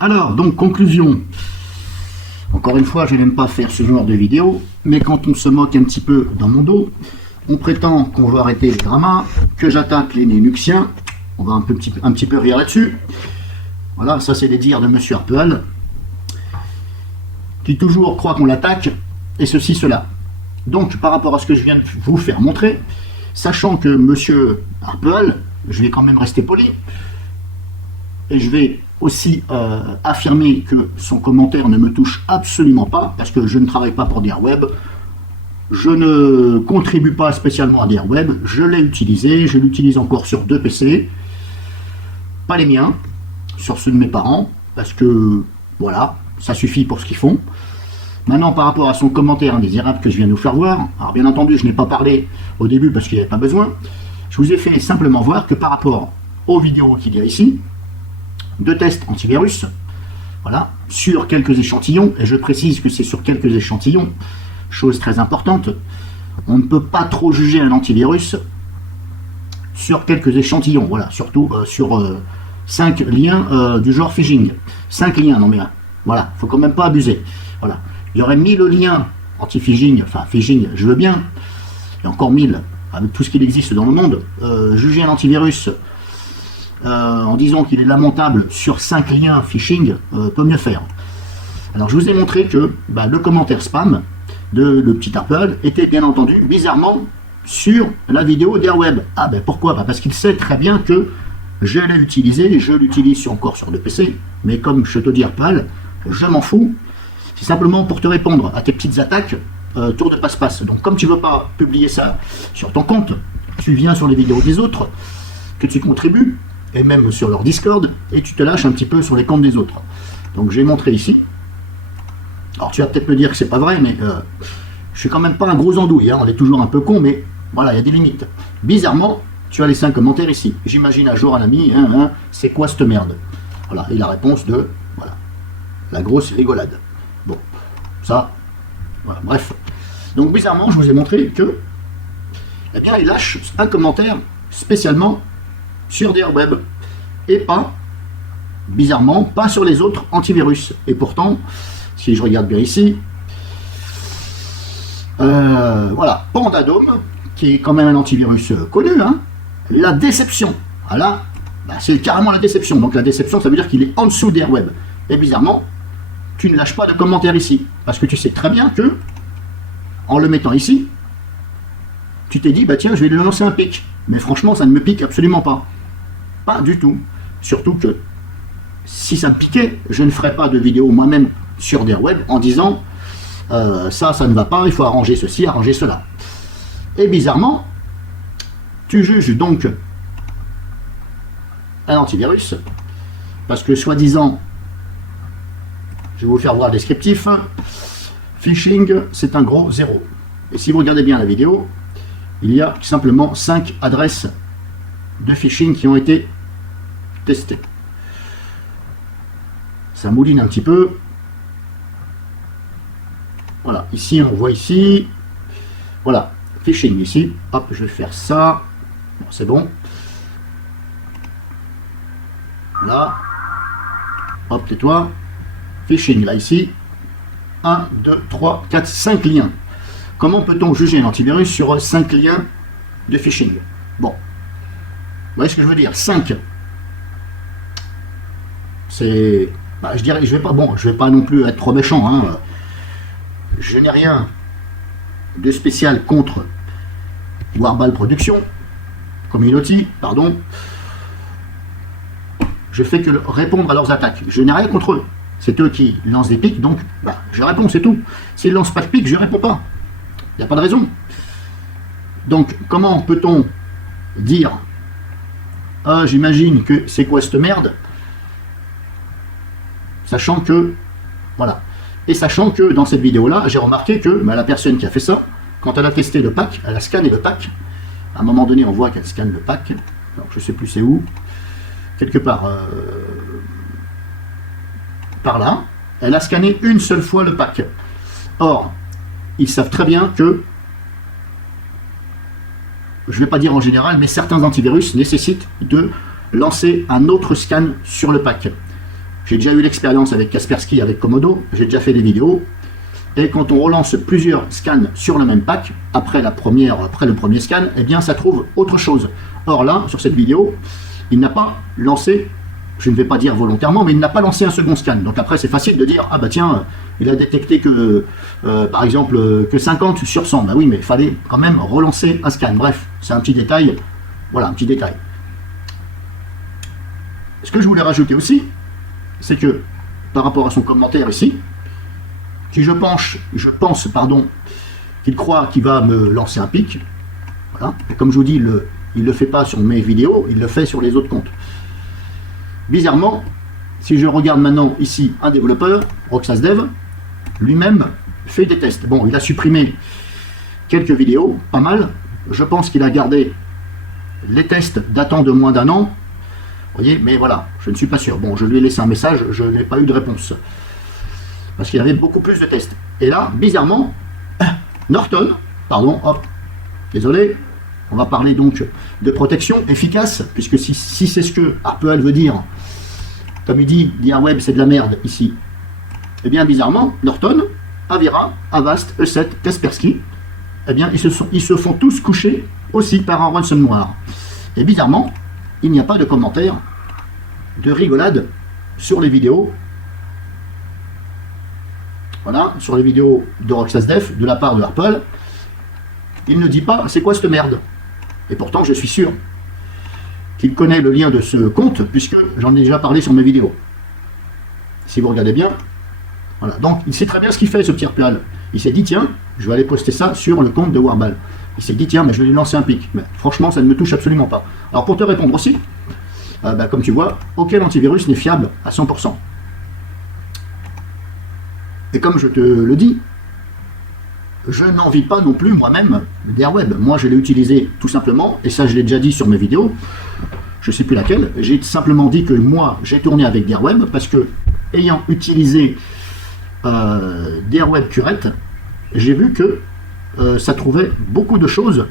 Alors, donc, conclusion. Encore une fois, je n'aime pas faire ce genre de vidéo, mais quand on se moque un petit peu dans mon dos, on prétend qu'on va arrêter les dramas, que j'attaque les Linuxiens, on va un petit peu rire là-dessus. Voilà, ça c'est les dires de Monsieur Harpel, qui toujours croit qu'on l'attaque, et ceci, cela. Donc, par rapport à ce que je viens de vous faire montrer, sachant que Monsieur Harpel, je vais quand même rester poli, et je vais aussi affirmer que son commentaire ne me touche absolument pas, parce que je ne travaille pas pour DRWeb, je ne contribue pas spécialement à DRWeb, je l'ai utilisé, je l'utilise encore sur 2 PC, pas les miens, sur ceux de mes parents, parce que voilà, ça suffit pour ce qu'ils font. Maintenant, par rapport à son commentaire indésirable que je viens de vous faire voir, alors bien entendu, je n'ai pas parlé au début parce qu'il n'y avait pas besoin, je vous ai fait simplement voir que par rapport aux vidéos qu'il y a ici, de tests antivirus, voilà, sur quelques échantillons, et je précise que c'est sur quelques échantillons, chose très importante, on ne peut pas trop juger un antivirus sur quelques échantillons, voilà, surtout sur 5 liens du genre phishing. 5 liens, non mais voilà, faut quand même pas abuser. Voilà, il y aurait 1000 liens anti-phishing, enfin phishing, je veux bien, et encore 1000 avec tout ce qu'il existe dans le monde. Juger un antivirus en disant qu'il est lamentable sur 5 liens phishing peut mieux faire. Alors je vous ai montré que le commentaire spam de le petit Harpel était bien entendu bizarrement sur la vidéo DRWeb. Ah ben pourquoi? Parce qu'il sait très bien que je l'ai utilisé, je l'utilise encore sur le PC, mais comme je te dis Harpel, je m'en fous, c'est simplement pour te répondre à tes petites attaques tour de passe-passe. Donc comme tu ne veux pas publier ça sur ton compte, tu viens sur les vidéos des autres, que tu contribues, et même sur leur Discord, et tu te lâches un petit peu sur les comptes des autres. Donc j'ai montré ici. Alors tu vas peut-être me dire que c'est pas vrai, mais je suis quand même pas un gros andouille, hein, on est toujours un peu con, mais voilà, il y a des limites. Bizarrement, tu as laissé un commentaire ici. J'imagine un jour un ami, c'est quoi cette merde? Voilà, et la réponse de, voilà, la grosse rigolade. Bon, ça, voilà, bref. Donc bizarrement, je vous ai montré que, eh bien, il lâche un commentaire spécialement sur DRWeb, et pas, bizarrement, pas sur les autres antivirus. Et pourtant, si je regarde bien ici, voilà, Pandadome, qui est quand même un antivirus connu, hein, la déception. Voilà, c'est carrément la déception. Donc la déception, ça veut dire qu'il est en dessous DRWeb. Et bizarrement, tu ne lâches pas de commentaire ici, parce que tu sais très bien que, en le mettant ici, tu t'es dit, tiens, je vais lui lancer un pic. Mais franchement, ça ne me pique absolument pas. Pas du tout. Surtout que, si ça me piquait, je ne ferais pas de vidéo moi-même sur DRWeb en disant ça ne va pas, il faut arranger ceci, arranger cela. Et bizarrement, tu juges donc un antivirus, parce que soi-disant, je vais vous faire voir le descriptif, phishing, c'est un gros 0. Et si vous regardez bien la vidéo, il y a simplement 5 adresses de phishing qui ont été testées. Ça mouline un petit peu. Voilà, ici on voit ici, voilà, phishing ici, hop, je vais faire ça, bon, c'est bon. Là, hop, tais-toi, phishing là ici, 1, 2, 3, 4, 5 liens. Comment peut-on juger un antivirus sur 5 liens de phishing? Bon, vous voyez ce que je veux dire, 5. C'est, je dirais, je vais pas non plus être trop méchant, hein. Je n'ai rien de spécial contre Warball Production, Community, pardon. Je fais que répondre à leurs attaques. Je n'ai rien contre eux. C'est eux qui lancent des pics, donc je réponds, c'est tout. S'ils ne lancent pas de pics, je ne réponds pas. Il n'y a pas de raison. Donc, comment peut-on dire ah, j'imagine que c'est quoi cette merde, sachant que, voilà. Et sachant que dans cette vidéo-là, j'ai remarqué que la personne qui a fait ça, quand elle a testé le pack, elle a scanné le pack. À un moment donné, on voit qu'elle scanne le pack. Alors, je ne sais plus c'est où. Quelque part par là. Elle a scanné une seule fois le pack. Or, ils savent très bien que, je ne vais pas dire en général, mais certains antivirus nécessitent de lancer un autre scan sur le pack. J'ai déjà eu l'expérience avec Kaspersky, avec Komodo, j'ai déjà fait des vidéos. Et quand on relance plusieurs scans sur le même pack, après le premier scan, eh bien ça trouve autre chose. Or là, sur cette vidéo, il n'a pas lancé, je ne vais pas dire volontairement, mais il n'a pas lancé un second scan. Donc après, c'est facile de dire, ah bah tiens, il a détecté que, par exemple, que 50 sur 100. Bah oui, mais il fallait quand même relancer un scan. Bref, c'est un petit détail. Voilà, un petit détail. Ce que je voulais rajouter aussi, c'est que, par rapport à son commentaire ici, si je pense qu'il croit qu'il va me lancer un pic, voilà. Et comme je vous dis, il ne le fait pas sur mes vidéos, il le fait sur les autres comptes. Bizarrement, si je regarde maintenant ici un développeur, RoxasDev, lui-même fait des tests. Bon, il a supprimé quelques vidéos, pas mal. Je pense qu'il a gardé les tests datant de moins d'un an. Vous voyez, mais voilà, je ne suis pas sûr. Bon, je lui ai laissé un message, je n'ai pas eu de réponse. Parce qu'il y avait beaucoup plus de tests. Et là, bizarrement, Norton, pardon, hop, désolé, on va parler donc de protection efficace, puisque si c'est ce que Apple veut dire, comme il dit, DiarWeb c'est de la merde ici, eh bien bizarrement, Norton, Avira, Avast, E7, Kaspersky, eh bien ils se font tous coucher aussi par un ransomware. Et bizarrement, il n'y a pas de commentaires de rigolade sur les vidéos. Voilà, sur les vidéos de RoxasDev de la part de Apple, il ne dit pas c'est quoi cette merde. Et pourtant, je suis sûr qu'il connaît le lien de ce compte, puisque j'en ai déjà parlé sur mes vidéos. Si vous regardez bien, voilà. Donc, il sait très bien ce qu'il fait, ce petit Apple. Il s'est dit, tiens, je vais aller poster ça sur le compte de Warball. Il s'est dit, tiens, mais je vais lui lancer un pic. Mais franchement, ça ne me touche absolument pas. Alors, pour te répondre aussi, comme tu vois, aucun antivirus n'est fiable à 100%. Et comme je te le dis, je n'envie pas non plus moi-même DiarWeb. Moi, je l'ai utilisé tout simplement, et ça, je l'ai déjà dit sur mes vidéos, je ne sais plus laquelle, j'ai simplement dit que moi, j'ai tourné avec DiarWeb parce que, ayant utilisé DiarWeb Curette, j'ai vu que ça trouvait beaucoup de choses,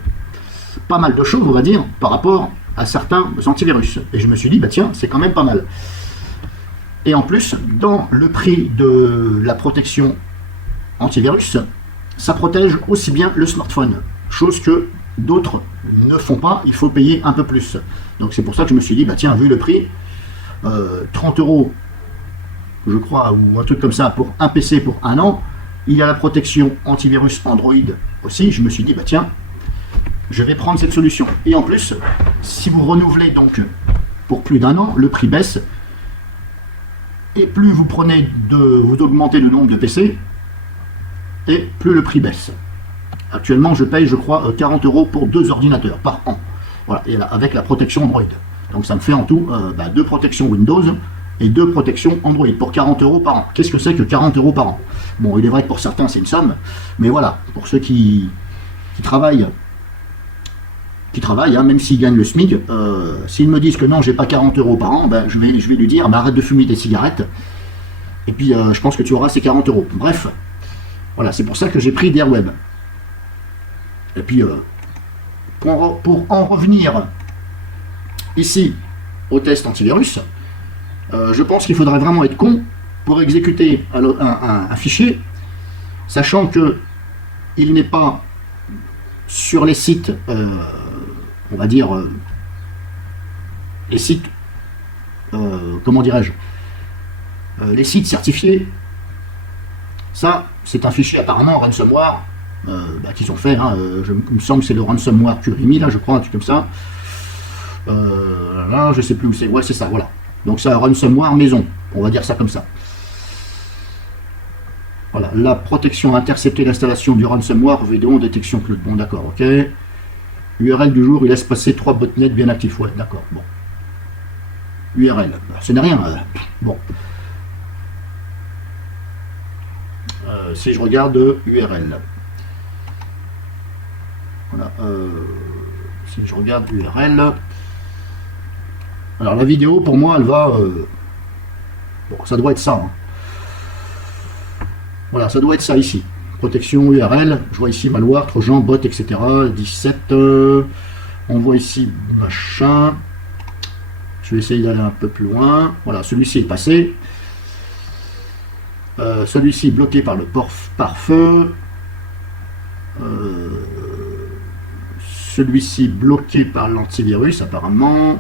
pas mal de choses, on va dire, par rapport à certains antivirus. Et je me suis dit, bah tiens, c'est quand même pas mal. Et en plus, dans le prix de la protection antivirus, ça protège aussi bien le smartphone, chose que d'autres ne font pas, il faut payer un peu plus. Donc c'est pour ça que je me suis dit, bah tiens, vu le prix, 30 €, je crois, ou un truc comme ça, pour un PC pour un an, il y a la protection antivirus Android aussi, je me suis dit, bah tiens, je vais prendre cette solution. Et en plus, si vous renouvelez donc pour plus d'un an, le prix baisse, et plus vous augmentez le nombre de PC, et plus le prix baisse. Actuellement, je paye, je crois, 40 € pour 2 ordinateurs par an. Voilà, et là, avec la protection Android. Donc ça me fait en tout 2 protections Windows et 2 protections Android pour 40 € par an. Qu'est-ce que c'est que 40 € par an? Bon, il est vrai que pour certains, c'est une somme, mais voilà, pour ceux qui travaillent, hein, même s'ils gagnent le SMIC, s'ils me disent que non, j'ai pas 40 € par an, ben, je vais lui dire, arrête de fumer des cigarettes, et puis je pense que tu auras ces 40 €. Bref, voilà, c'est pour ça que j'ai pris DiarWeb. Et puis, pour en revenir ici au test antivirus, je pense qu'il faudrait vraiment être con pour exécuter un fichier, sachant que il n'est pas sur les sites, on va dire, les sites, comment dirais-je, les sites certifiés. Ça, c'est un fichier apparemment ransomware qu'ils ont fait. Hein, il me semble que c'est le ransomware Curimi, là, je crois, un truc comme ça. Là, je sais plus où c'est. Ouais, c'est ça, voilà. Donc, c'est un ransomware maison. On va dire ça comme ça. Voilà. La protection a intercepté l'installation du ransomware vidéo détection cloud. Bon, d'accord, ok. URL du jour, il laisse passer 3 botnets bien actifs. Ouais, d'accord, bon. URL, ce n'est rien. Bon. Si je regarde URL, voilà, si je regarde URL, alors la vidéo pour moi elle va, bon ça doit être ça, hein. Voilà, ça doit être ça ici, protection URL, je vois ici malware, trojan, bot, etc. 17, on voit ici machin, je vais essayer d'aller un peu plus loin, voilà, celui-ci est passé. Celui-ci bloqué par le pare-feu. Celui-ci bloqué par l'antivirus apparemment.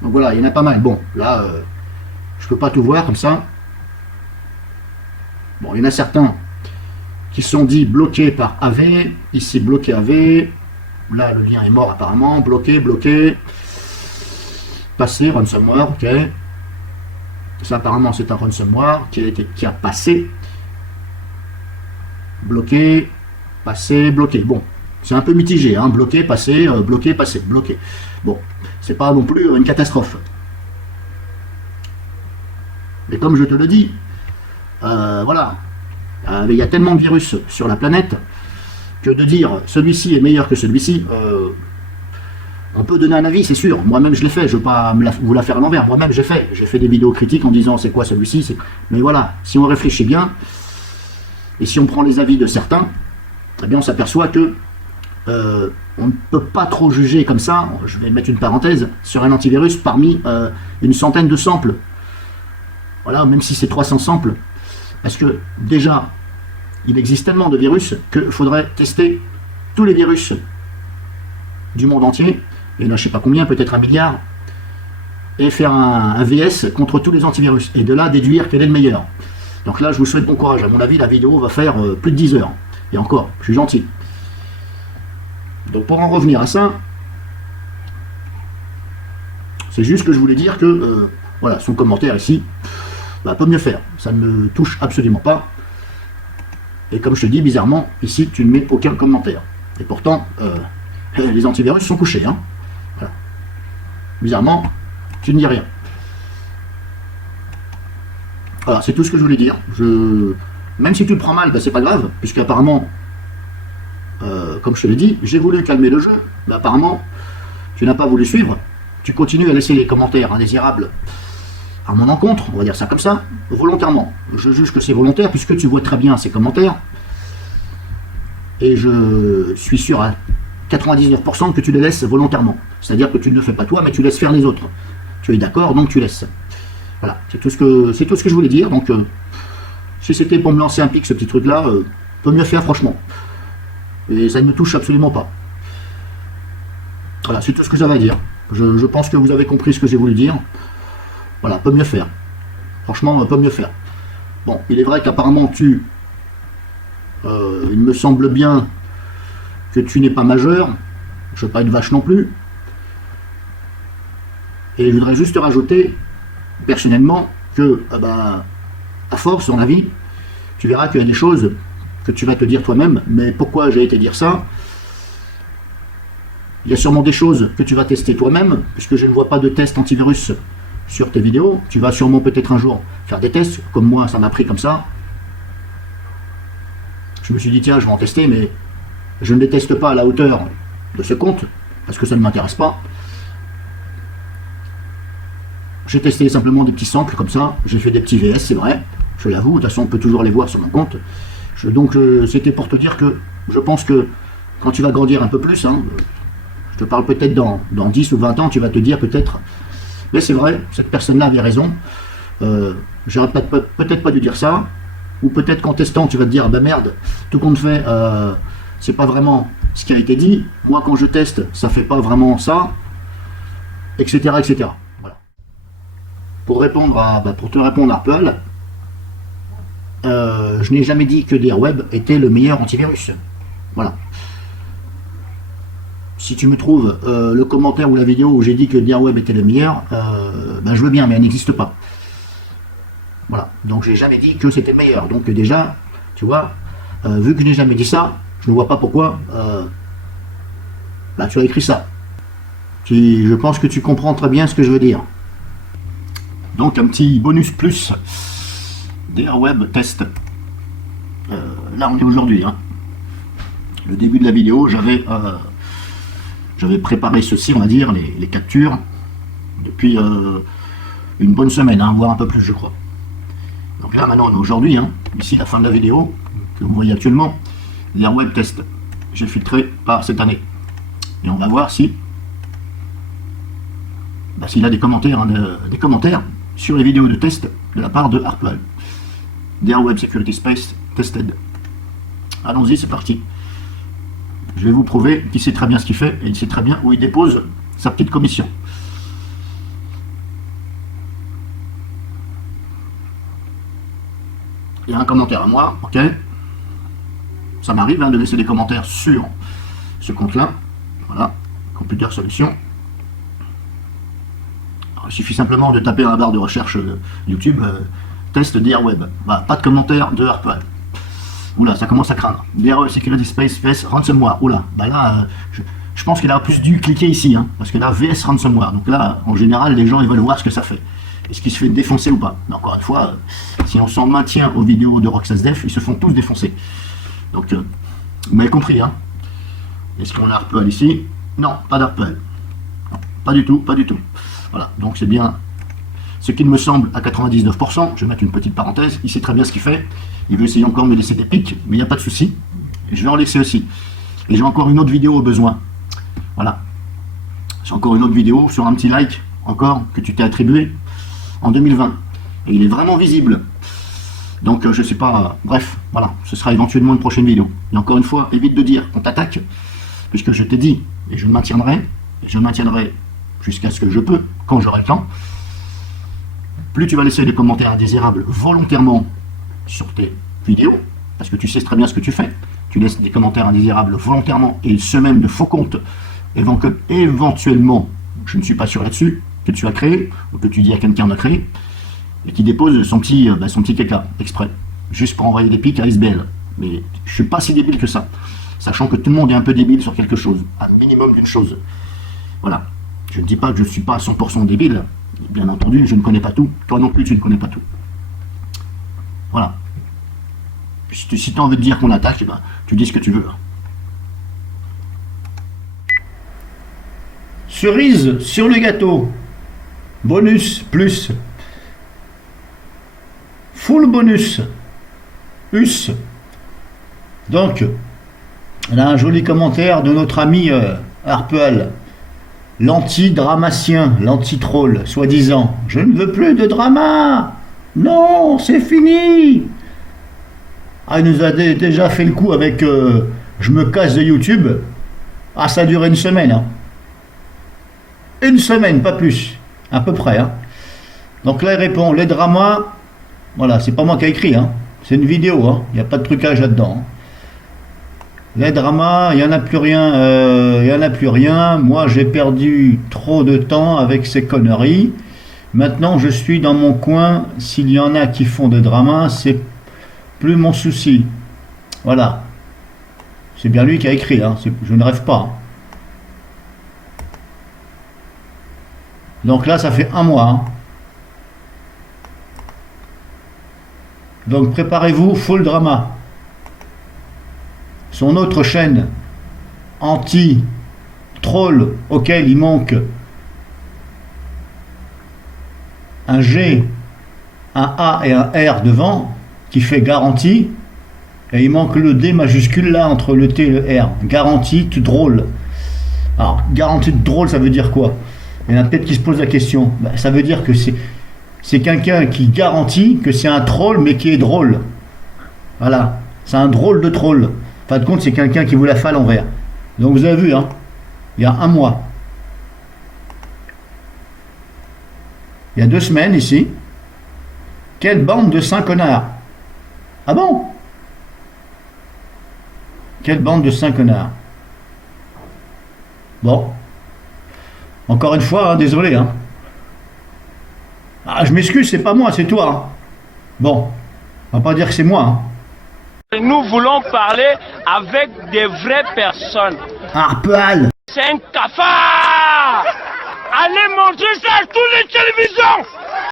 Donc voilà, il y en a pas mal. Bon, là, je peux pas tout voir comme ça. Bon, il y en a certains qui sont dits bloqués par AV. Ici, bloqué AV. Là, le lien est mort apparemment. Bloqué, bloqué. Passé, ransomware, ok. Ça, apparemment, c'est un ransomware qui a passé. Bloqué, passé, bloqué. Bon, c'est un peu mitigé, hein. Bloqué, passé, bloqué. Bon, c'est pas non plus une catastrophe. Mais comme je te le dis, voilà, il y a tellement de virus sur la planète que de dire celui-ci est meilleur que celui-ci, on peut donner un avis, c'est sûr. Moi-même, je l'ai fait. Je ne veux pas vous la faire à l'envers. Moi-même, j'ai fait des vidéos critiques en disant c'est quoi celui-ci. Mais voilà, si on réfléchit bien, et si on prend les avis de certains, eh bien, on s'aperçoit que on ne peut pas trop juger comme ça, je vais mettre une parenthèse, sur un antivirus parmi une centaine de samples. Voilà, même si c'est 300 samples. Parce que déjà, il existe tellement de virus qu'il faudrait tester tous les virus du monde entier. Il y en a je sais pas combien, peut-être 1 milliard, et faire un VS contre tous les antivirus, et de là déduire quel est le meilleur. Donc là, je vous souhaite bon courage. À mon avis, la vidéo va faire plus de 10 heures. Et encore, je suis gentil. Donc pour en revenir à ça, c'est juste que je voulais dire que, voilà, son commentaire ici, bah, peut mieux faire. Ça ne me touche absolument pas. Et comme je te dis, bizarrement, ici, tu ne mets aucun commentaire. Et pourtant, les antivirus sont couchés, hein. Voilà. Bizarrement, tu ne dis rien. Voilà, c'est tout ce que je voulais dire. Même si tu le prends mal, ben, c'est pas grave, puisque apparemment, comme je te l'ai dit, j'ai voulu calmer le jeu, mais apparemment, tu n'as pas voulu suivre. Tu continues à laisser les commentaires indésirables à mon encontre, on va dire ça comme ça, volontairement. Je juge que c'est volontaire, puisque tu vois très bien ces commentaires, et je suis sûr à 99% que tu les laisses volontairement. C'est-à-dire que tu ne le fais pas toi, mais tu laisses faire les autres. Tu es d'accord, donc tu laisses. Voilà, c'est tout ce que je voulais dire. Donc, si c'était pour me lancer un pic, ce petit truc-là, peut mieux faire, franchement. Et ça ne me touche absolument pas. Voilà, c'est tout ce que j'avais à dire. Je pense que vous avez compris ce que j'ai voulu dire. Voilà, peut mieux faire. Franchement, peut mieux faire. Bon, il est vrai qu'apparemment, il me semble bien que tu n'es pas majeur. Je ne veux pas être vache non plus. Et je voudrais juste rajouter, personnellement, que, à force, dans la vie, tu verras qu'il y a des choses que tu vas te dire toi-même, mais pourquoi j'ai été dire ça? Il y a sûrement des choses que tu vas tester toi-même, puisque je ne vois pas de test antivirus sur tes vidéos. Tu vas sûrement peut-être un jour faire des tests, comme moi, ça m'a pris comme ça. Je me suis dit, tiens, je vais en tester, mais je ne les teste pas à la hauteur de ce compte, parce que ça ne m'intéresse pas. J'ai testé simplement des petits samples comme ça, j'ai fait des petits VS, c'est vrai, je l'avoue, de toute façon on peut toujours les voir sur mon compte. Donc c'était pour te dire que je pense que quand tu vas grandir un peu plus, hein, je te parle peut-être dans 10 ou 20 ans, tu vas te dire peut-être, mais c'est vrai, cette personne-là avait raison, j'aurais peut-être pas dû dire ça, ou peut-être qu'en testant tu vas te dire, bah merde, tout compte fait, c'est pas vraiment ce qui a été dit, moi quand je teste, ça fait pas vraiment ça, etc. etc. Voilà. Pour te répondre Apple, je n'ai jamais dit que DearWeb était le meilleur antivirus. Voilà. Si tu me trouves le commentaire ou la vidéo où j'ai dit que DearWeb était le meilleur, je veux bien, mais elle n'existe pas. Voilà. Donc j'ai jamais dit que c'était le meilleur. Donc déjà, tu vois, vu que je n'ai jamais dit ça, je ne vois pas pourquoi tu as écrit ça. Je pense que tu comprends très bien ce que je veux dire. Donc un petit bonus plus. DearWeb test. Là on est aujourd'hui. Hein. Le début de la vidéo, j'avais préparé ceci, on va dire, les captures, depuis une bonne semaine, hein, voire un peu plus je crois. Donc là maintenant on est aujourd'hui, hein, ici la fin de la vidéo, que vous voyez actuellement, DearWeb test. J'ai filtré par cette année. Et on va voir si s'il a des commentaires, sur les vidéos de test de la part de Harpwell. DR Web Security Space Tested. Allons-y, c'est parti. Je vais vous prouver qu'il sait très bien ce qu'il fait et il sait très bien où il dépose sa petite commission. Il y a un commentaire à moi, ok. Ça m'arrive de laisser des commentaires sur ce compte-là. Voilà, Computer Solutions. Alors, il suffit simplement de taper dans la barre de recherche YouTube test DR Web. Voilà, pas de commentaire de Harpwell. Oula, ça commence à craindre. DR Web Security Space VS Ransomware. Oula, là, je pense qu'il a plus dû cliquer ici, parce que là, VS Ransomware. Donc là, en général, les gens ils veulent voir ce que ça fait. Est-ce qu'il se fait défoncer ou pas? Mais encore une fois, si on s'en maintient aux vidéos de RoxasDef, ils se font tous défoncer. Donc, vous m'avez compris, Est-ce qu'on a Harpwell ici? Non, pas d'Harpwell. Pas du tout, pas du tout. Voilà, donc c'est bien ce qu'il me semble à 99%. Je vais mettre une petite parenthèse. Il sait très bien ce qu'il fait. Il veut essayer encore de me laisser des pics, mais il n'y a pas de souci. Je vais en laisser aussi. Et j'ai encore une autre vidéo au besoin. Voilà. J'ai encore une autre vidéo sur un petit like, encore, que tu t'es attribué en 2020. Et il est vraiment visible. Donc, je sais pas, bref, voilà, ce sera éventuellement une prochaine vidéo. Et encore une fois, évite de dire qu'on t'attaque, puisque je t'ai dit, et je maintiendrai jusqu'à ce que je peux, quand j'aurai le temps. Plus tu vas laisser des commentaires indésirables volontairement sur tes vidéos, parce que tu sais très bien ce que tu fais, tu laisses des commentaires indésirables volontairement, et ce même de faux comptes, éventuellement, je ne suis pas sûr là-dessus, que tu as créé, ou que tu dis à quelqu'un de créer, et qui dépose son petit caca, exprès, juste pour envoyer des pics à SBL. Mais je suis pas si débile que ça, sachant que tout le monde est un peu débile sur quelque chose, un minimum d'une chose. Voilà. Je ne dis pas que je ne suis pas à 100% débile, bien entendu, je ne connais pas tout, toi non plus tu ne connais pas tout. Voilà. Si tu as envie de dire qu'on attaque, tu dis ce que tu veux. Cerise sur le gâteau. Bonus plus. Full bonus. Us. Donc, on a un joli commentaire de notre ami Harpwell. L'anti-dramacien, l'anti-troll, soi-disant. Je ne veux plus de drama. Non, c'est fini. Ah, il nous a déjà fait le coup avec je me casse de YouTube. Ah, ça a duré une semaine. Une semaine, pas plus. À peu près. Donc là, il répond, les dramas, voilà, c'est pas moi qui ai écrit. C'est une vidéo. Il n'y a pas de trucage là-dedans. Les dramas, il n'y en a plus rien. Moi, j'ai perdu trop de temps avec ces conneries. Maintenant, je suis dans mon coin. S'il y en a qui font des dramas, c'est plus mon souci. Voilà. C'est bien lui qui a écrit. Je ne rêve pas. Donc là, ça fait un mois. Donc préparez-vous, full drama. Son autre chaîne anti-troll auquel il manque un G, un A et un R devant qui fait garantie, et il manque le D majuscule là entre le T et le R. Garantie tout drôle. Alors garantie tout drôle, ça veut dire quoi? Il y en a peut-être qui se posent la question. Ça veut dire que c'est quelqu'un qui garantit que c'est un troll mais qui est drôle. Voilà, c'est un drôle de troll. En fin de compte, c'est quelqu'un qui vous la fait à l'envers. Donc vous avez vu, il y a un mois. Il y a 2 semaines ici. Quelle bande de 5 connards. Ah bon? Quelle bande de 5 connards. Bon. Encore une fois, désolé. Ah, je m'excuse, c'est pas moi, c'est toi. Bon, on va pas dire que c'est moi. Nous voulons parler avec des vraies personnes. Harpwell. C'est un cafard. Allez montrer ça à toutes les télévisions.